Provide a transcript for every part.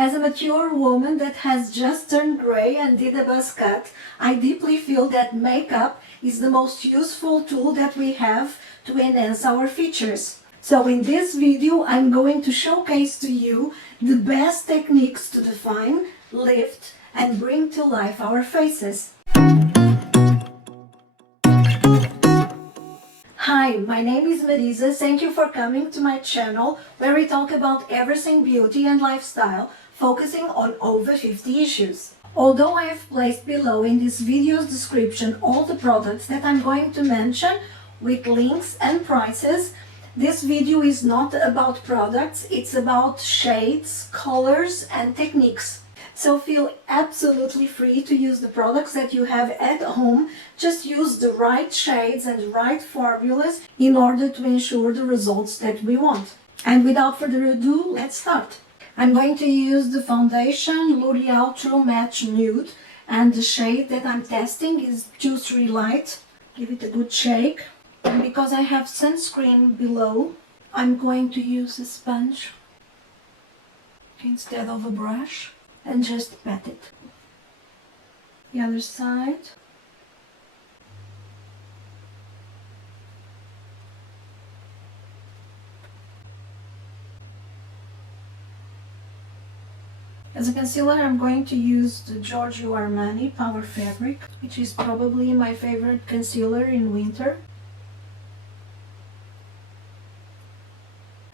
As a mature woman that has just turned gray and did a buzz cut, I deeply feel that makeup is the most useful tool that we have to enhance our features. So in this video, I'm going to showcase to you the best techniques to define, lift, and bring to life our faces. Hi, my name is Marisa. Thank you for coming to my channel where we talk about everything beauty and lifestyle, focusing on over 50 issues. Although I have placed below in this video's description all the products that I'm going to mention with links and prices, this video is not about products, it's about shades, colors and techniques. So feel absolutely free to use the products that you have at home. Just use the right shades and right formulas in order to ensure the results that we want. And without further ado, let's start. I'm going to use the foundation L'Oreal True Match Nude, and the shade that I'm testing is Juicy Light. Give it a good shake. And because I have sunscreen below, I'm going to use a sponge instead of a brush and just pat it. The other side. As a concealer, I'm going to use the Giorgio Armani Power Fabric, which is probably my favorite concealer in winter.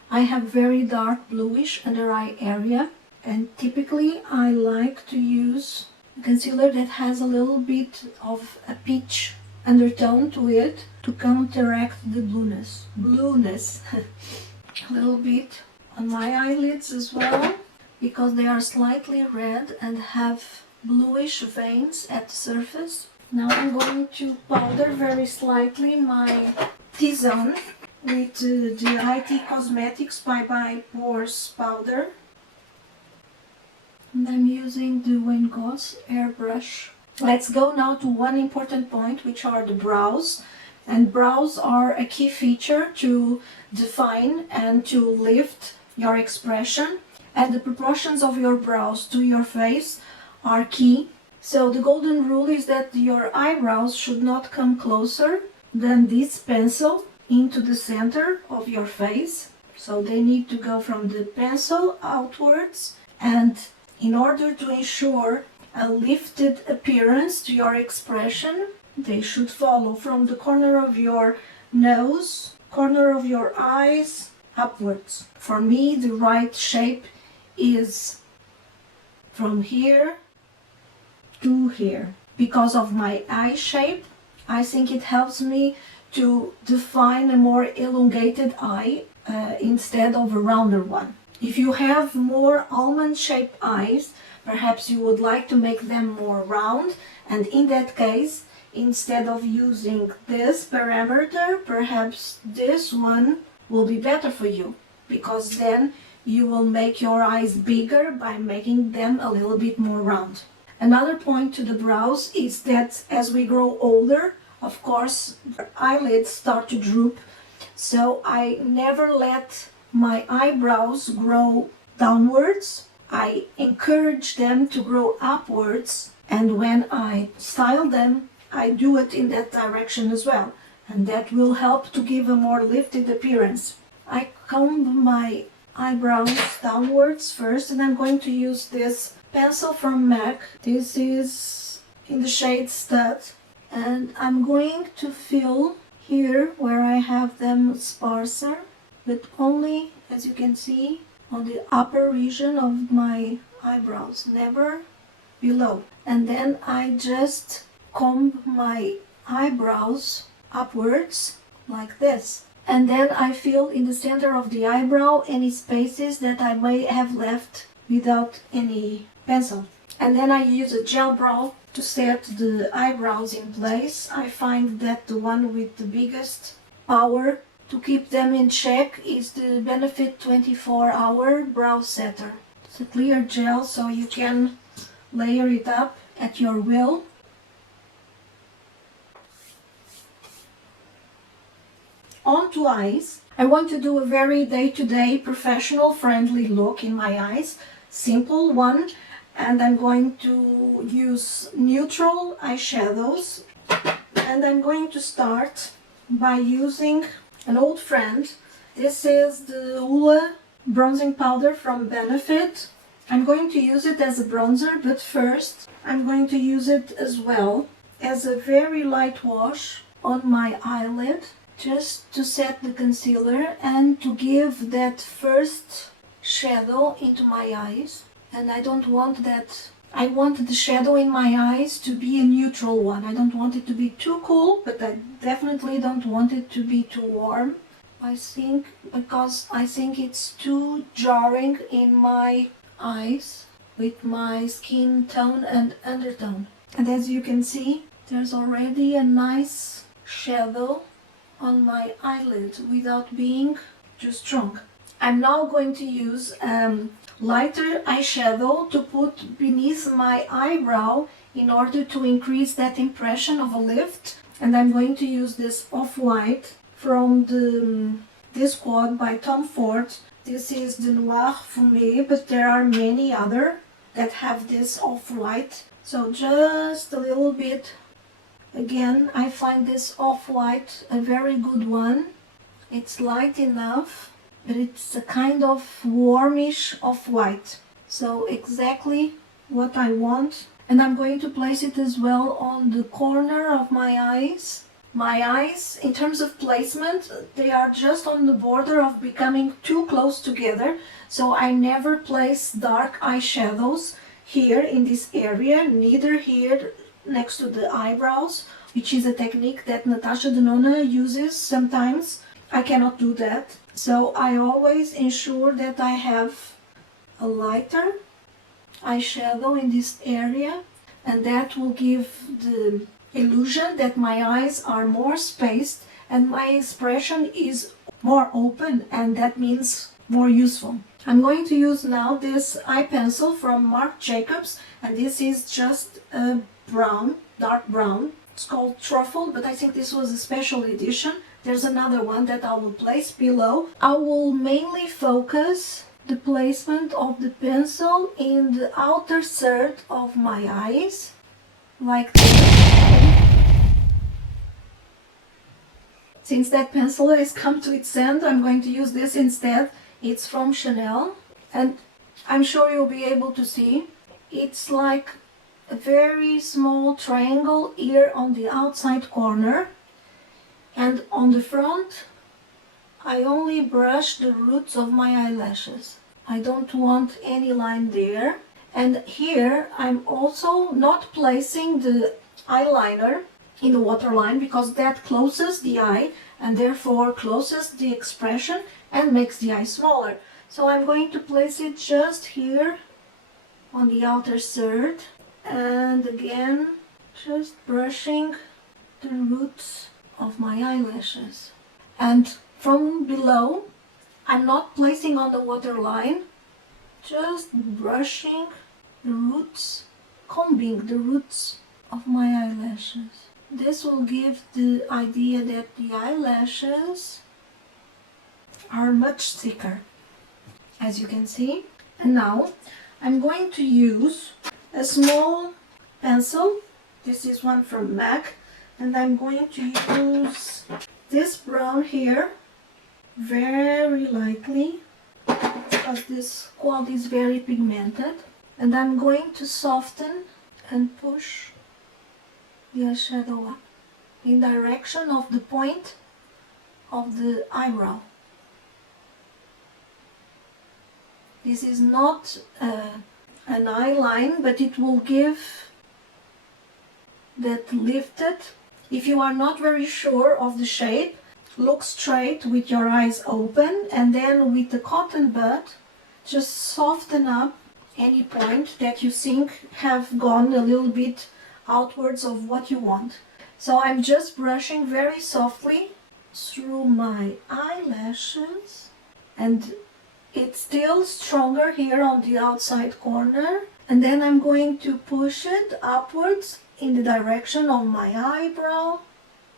I have very dark bluish under eye area, and typically I like to use a concealer that has a little bit of a peach undertone to it to counteract the blueness. A little bit on my eyelids as well, because they are slightly red and have bluish veins at the surface. Now I'm going to powder very slightly my T-zone with the IT Cosmetics by Pores powder. And I'm using the Van Gogh's airbrush. Let's go now to one important point, which are the brows. And brows are a key feature to define and to lift your expression. And the proportions of your brows to your face are key. So the golden rule is that your eyebrows should not come closer than this pencil into the center of your face. So they need to go from the pencil outwards, and in order to ensure a lifted appearance to your expression, they should follow from the corner of your nose, corner of your eyes, upwards. For me, the right shape is from here to here. Because of my eye shape, I think it helps me to define a more elongated eye instead of a rounder one. If you have more almond-shaped eyes, perhaps you would like to make them more round, and in that case, instead of using this parameter, perhaps this one will be better for you, because then you will make your eyes bigger by making them a little bit more round. Another point to the brows is that as we grow older, of course, the eyelids start to droop, so I never let my eyebrows grow downwards. I encourage them to grow upwards, and when I style them, I do it in that direction as well, and that will help to give a more lifted appearance. I comb my eyebrows downwards first, and I'm going to use this pencil from MAC. This is in the shade Stud, and I'm going to fill here where I have them sparser, but only, as you can see, on the upper region of my eyebrows, never below. And then I just comb my eyebrows upwards like this. And then I fill in the center of the eyebrow any spaces that I may have left without any pencil. And then I use a gel brow to set the eyebrows in place. I find that the one with the biggest power to keep them in check is the Benefit 24-Hour Brow Setter. It's a clear gel, so you can layer it up at your will. On to eyes. I want to do a very day-to-day professional friendly look in my eyes. simple one, and I'm going to use neutral eyeshadows. And I'm going to start by using an old friend. This is the Hoola bronzing powder from Benefit. I'm going to use it as a bronzer, but first I'm going to use it as well as a very light wash on my eyelid, just to set the concealer and to give that first shadow into my eyes. And I don't want that. I want the shadow in my eyes to be a neutral one. I don't want it to be too cool, but I definitely don't want it to be too warm. Because I think it's too jarring in my eyes with my skin tone and undertone. And as you can see, there's already a nice shadow on my eyelid without being too strong. I'm now going to use lighter eyeshadow to put beneath my eyebrow in order to increase that impression of a lift. And I'm going to use this off-white from the Discord by Tom Ford. This is the Noir Fumé, but there are many other that have this off-white. So just a little bit. Again, I find this off-white a very good one. It's light enough, but it's a kind of warmish off-white. So exactly what I want. And I'm going to place it as well on the corner of my eyes. My eyes, in terms of placement, they are just on the border of becoming too close together. So I never place dark eyeshadows here in this area, neither here next to the eyebrows, which is a technique that Natasha Denona uses sometimes. I cannot do that. So I always ensure that I have a lighter eyeshadow in this area, and that will give the illusion that my eyes are more spaced and my expression is more open, and that means more useful. I'm going to use now this eye pencil from Marc Jacobs, and this is just a brown, dark brown. It's called Truffle, but I think this was a special edition. There's another one that I will place below. I will mainly focus the placement of the pencil in the outer third of my eyes, like this. Since that pencil has come to its end, I'm going to use this instead. It's from Chanel, and I'm sure you'll be able to see. It's like a very small triangle here on the outside corner, and on the front I only brush the roots of my eyelashes. I don't want any line there. And here I'm also not placing the eyeliner in the waterline, because that closes the eye and therefore closes the expression and makes the eye smaller. So I'm going to place it just here on the outer third, and again just brushing the roots of my eyelashes. And from below, I'm not placing on the waterline, just brushing the roots, combing the roots of my eyelashes. This will give the idea that the eyelashes are much thicker, as you can see. And now I'm going to use a small pencil. This is one from MAC, and I'm going to use this brown here very lightly, because this quad is very pigmented, and I'm going to soften and push the eyeshadow up in direction of the point of the eyebrow. This is not an eye line, but it will give that lifted. If you are not very sure of the shape, look straight with your eyes open, and then with the cotton bud just soften up any point that you think have gone a little bit outwards of what you want. So I'm just brushing very softly through my eyelashes, and it's still stronger here on the outside corner, and then I'm going to push it upwards in the direction of my eyebrow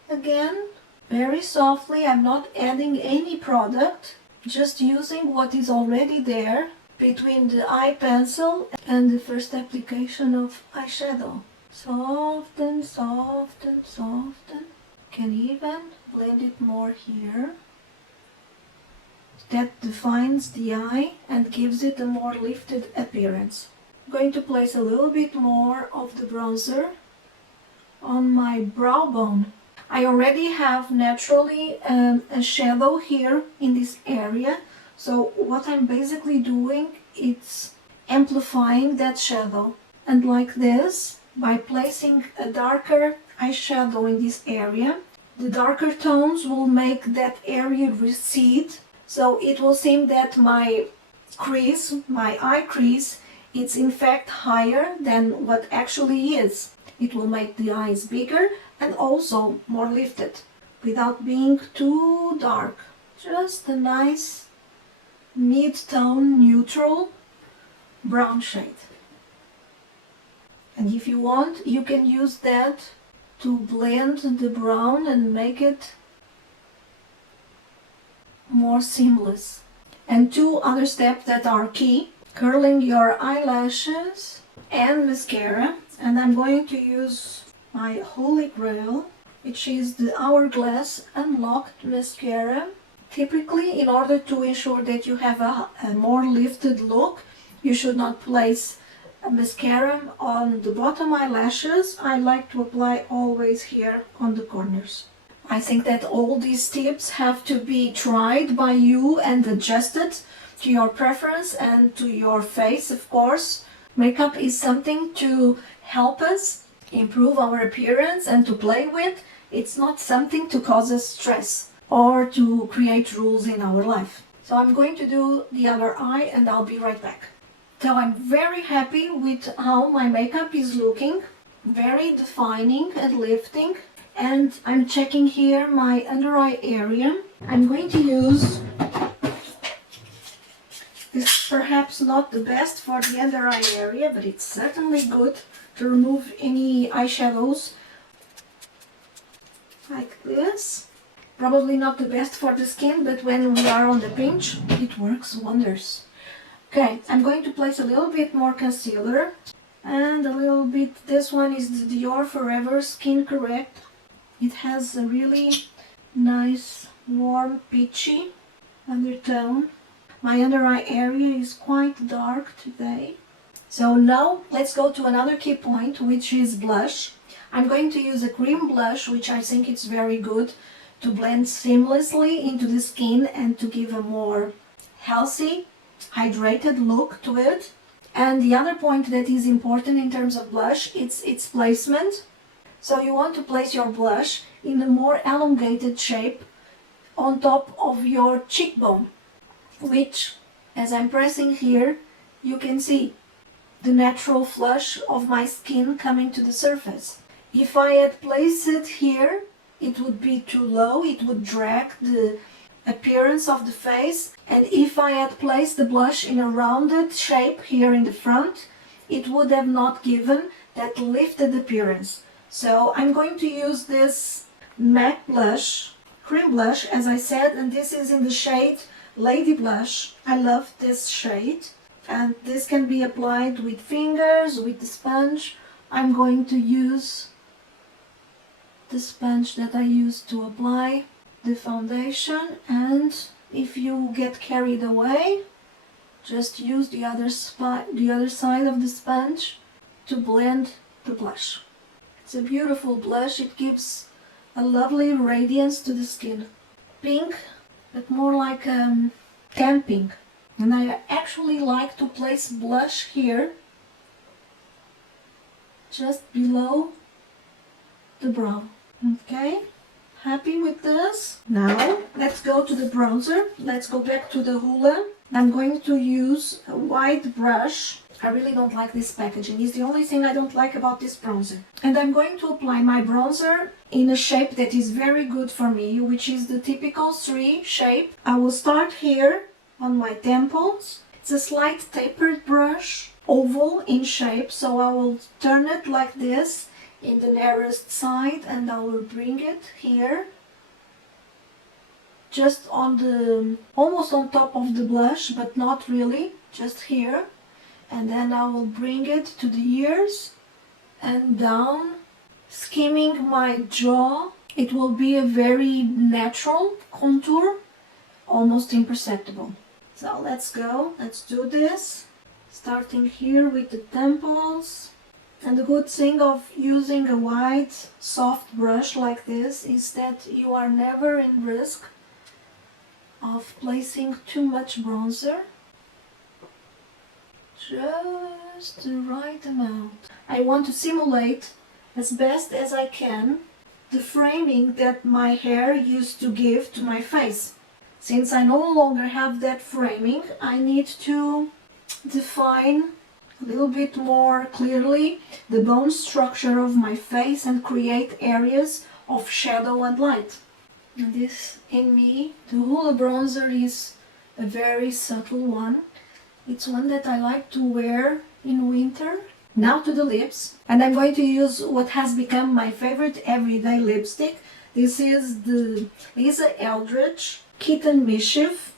again, very softly. I'm not adding any product, just using what is already there between the eye pencil and the first application of eyeshadow. Soften, soften, soften. Can even blend it more here. That defines the eye and gives it a more lifted appearance. I'm going to place a little bit more of the bronzer on my brow bone. I already have naturally a shadow here in this area, so what I'm basically doing is amplifying that shadow. And like this, by placing a darker eyeshadow in this area, the darker tones will make that area recede, so it will seem that my crease, my eye crease, it's in fact higher than what actually is. It will make the eyes bigger and also more lifted without being too dark. Just a nice mid-tone neutral brown shade. And if you want, you can use that to blend the brown and make it more seamless. And two other steps that are key: curling your eyelashes and mascara. And I'm going to use my Holy Grail, which is the Hourglass Unlocked Mascara. Typically, in order to ensure that you have a more lifted look, you should not place a mascara on the bottom eyelashes. I like to apply always here on the corners. I think that all these tips have to be tried by you and adjusted to your preference and to your face, of course. Makeup is something to help us improve our appearance and to play with. It's not something to cause us stress or to create rules in our life. So I'm going to do the other eye and I'll be right back. So I'm very happy with how my makeup is looking. Very defining and lifting. And I'm checking here my under eye area. I'm going to use this, perhaps not the best for the under eye area, but it's certainly good to remove any eyeshadows like this. Probably not the best for the skin, but when we are on the pinch, it works wonders. Okay, I'm going to place a little bit more concealer and a little bit, this one is the Dior Forever Skin Correct. It has a really nice warm peachy undertone. My under eye area is quite dark today. So now let's go to another key point, which is blush. I'm going to use a cream blush, which I think is very good to blend seamlessly into the skin and to give a more healthy, hydrated look to it. And the other point that is important in terms of blush, it's its placement. So you want to place your blush in a more elongated shape on top of your cheekbone, which, as I'm pressing here, you can see the natural flush of my skin coming to the surface. If I had placed it here, it would be too low, it would drag the appearance of the face. And if I had placed the blush in a rounded shape here in the front, it would have not given that lifted appearance. So I'm going to use this matte blush, cream blush, as I said, and this is in the shade Lady Blush. I love this shade, and this can be applied with fingers, with the sponge. I'm going to use the sponge that I used to apply the foundation, and if you get carried away, just use the other side of the sponge to blend the blush. It's a beautiful blush. It gives a lovely radiance to the skin. Pink, but more like tan pink. And I actually like to place blush here, just below the brow. Okay, happy with this? Now, let's go to the bronzer. Let's go back to the Hoola. I'm going to use a white brush. I really don't like this packaging. It's the only thing I don't like about this bronzer. And I'm going to apply my bronzer in a shape that is very good for me, which is the typical 3 shape. I will start here on my temples. It's a slight tapered brush, oval in shape, so I will turn it like this in the narrowest side, and I will bring it here, just on the, almost on top of the blush, but not really. just here, and then I will bring it to the ears and down, skimming my jaw. It will be a very natural contour, almost imperceptible. So let's go, let's do this. Starting here with the temples. And the good thing of using a wide, soft brush like this is that you are never in risk of placing too much bronzer. Just the right amount. I want to simulate as best as I can the framing that my hair used to give to my face. Since I no longer have that framing, I need to define a little bit more clearly the bone structure of my face and create areas of shadow and light. And this, in me, the Hoola bronzer is a very subtle one. It's one that I like to wear in winter. Now to the lips, and I'm going to use what has become my favorite everyday lipstick. This is the Lisa Eldridge Kitten Mischief.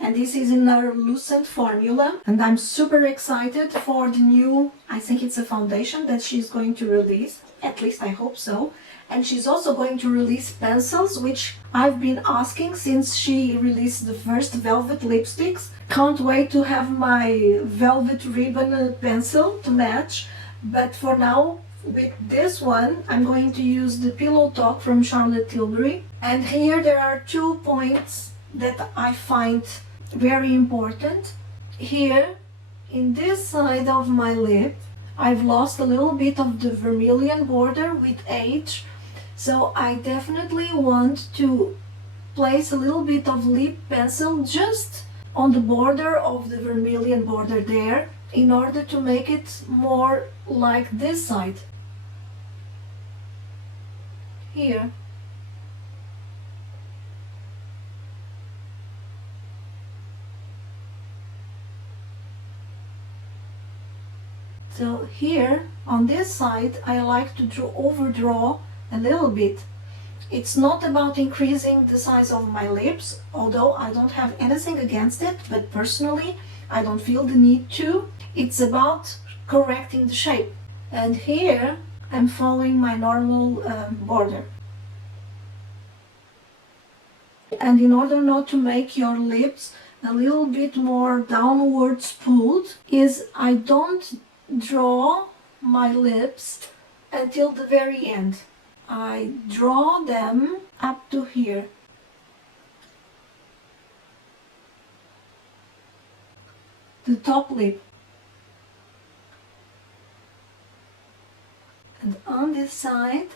And this is in our Lucent formula, and I'm super excited for the new, I think it's a foundation that she's going to release, at least I hope so. And she's also going to release pencils, which I've been asking since she released the first velvet lipsticks. Can't wait to have my velvet ribbon pencil to match, but for now, with this one, I'm going to use the Pillow Talk from Charlotte Tilbury. And here there are 2 points that I find very important. Here, in this side of my lip, I've lost a little bit of the vermilion border with age, so I definitely want to place a little bit of lip pencil just on the border of the vermilion border there, in order to make it more like this side. Here. So here, on this side, I like to overdraw a little bit. It's not about increasing the size of my lips, although I don't have anything against it, but personally, I don't feel the need to. It's about correcting the shape. And here, I'm following my normal border. And in order not to make your lips a little bit more downwards pulled, I don't draw my lips until the very end. I draw them up to here. The top lip. And on this side,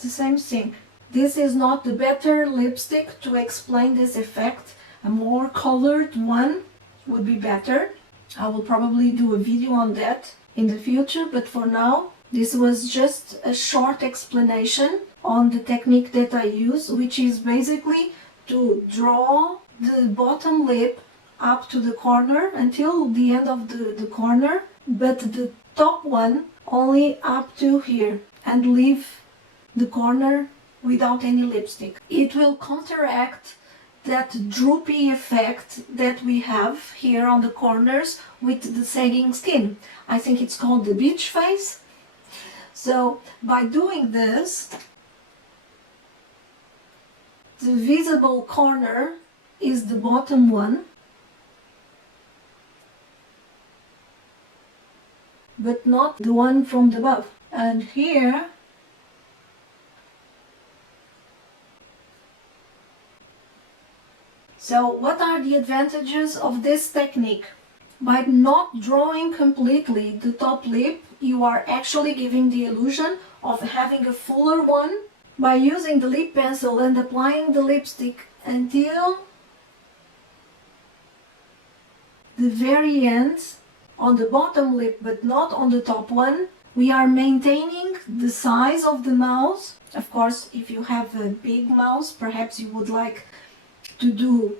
the same thing. This is not the better lipstick to explain this effect. A more colored one would be better. I will probably do a video on that in the future, but for now, this was just a short explanation on the technique that I use, which is basically to draw the bottom lip up to the corner until the end of the corner, but the top one only up to here, and leave the corner without any lipstick. It will counteract that droopy effect that we have here on the corners with the sagging skin. I think it's called the beach face. So by doing this, the visible corner is the bottom one, but not the one from the above. And here, so what are the advantages of this technique? By not drawing completely the top lip, you are actually giving the illusion of having a fuller one. By using the lip pencil and applying the lipstick until the very end on the bottom lip but not on the top one, we are maintaining the size of the mouth. Of course, if you have a big mouth, perhaps you would like to do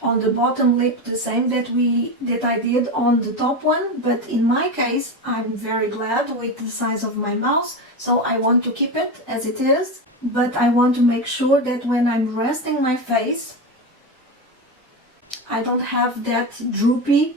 on the bottom lip the same that I did on the top one, but in my case I'm very glad with the size of my mouth, so I want to keep it as it is, but I want to make sure that when I'm resting my face I don't have that droopy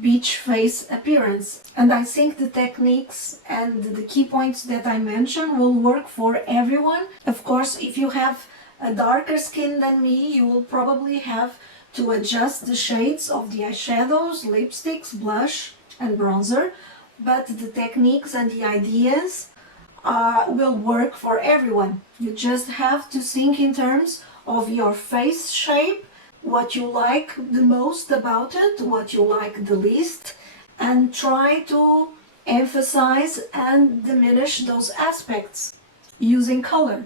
beach face appearance. And I think the techniques and the key points that I mentioned will work for everyone. Of course, if you have a darker skin than me, you will probably have to adjust the shades of the eyeshadows, lipsticks, blush and bronzer, but the techniques and the ideas will work for everyone. You just have to think in terms of your face shape, what you like the most about it, what you like the least, and try to emphasize and diminish those aspects using color.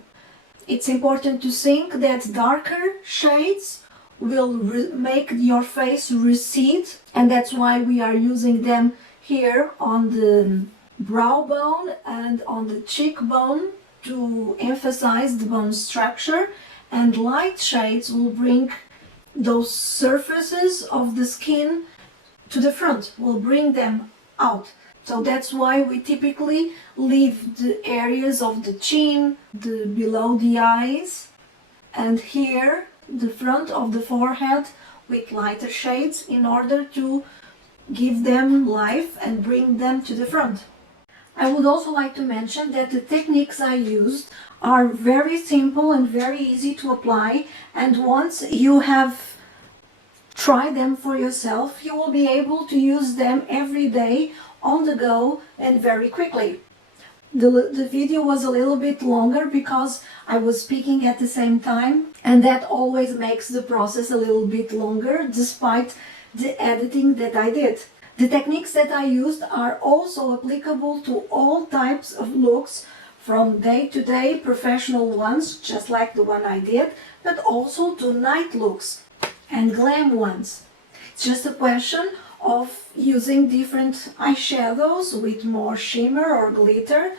It's important to think that darker shades will make your face recede, and that's why we are using them here on the brow bone and on the cheekbone to emphasize the bone structure, and light shades will bring those surfaces of the skin to the front, will bring them out. So that's why we typically leave the areas of the chin, the below the eyes, and here the front of the forehead with lighter shades in order to give them life and bring them to the front. I would also like to mention that the techniques I used are very simple and very easy to apply, and once you have tried them for yourself, you will be able to use them every day on the go and very quickly. The video was a little bit longer because I was speaking at the same time, and that always makes the process a little bit longer despite the editing that I did. The techniques that I used are also applicable to all types of looks, from day-to-day professional ones, just like the one I did, but also to night looks and glam ones. It's just a question of using different eyeshadows with more shimmer or glitter,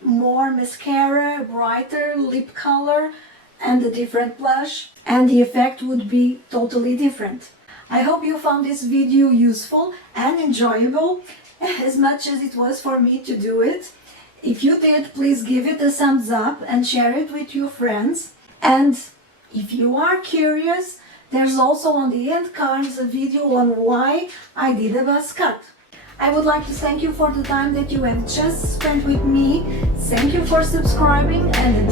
more mascara, brighter lip color, and a different blush, and the effect would be totally different. I hope you found this video useful and enjoyable as much as it was for me to do it. If you did, please give it a thumbs up and share it with your friends. And if you are curious, there's also on the end cards a video on why I did a buzz cut. I would like to thank you for the time that you have just spent with me. Thank you for subscribing, and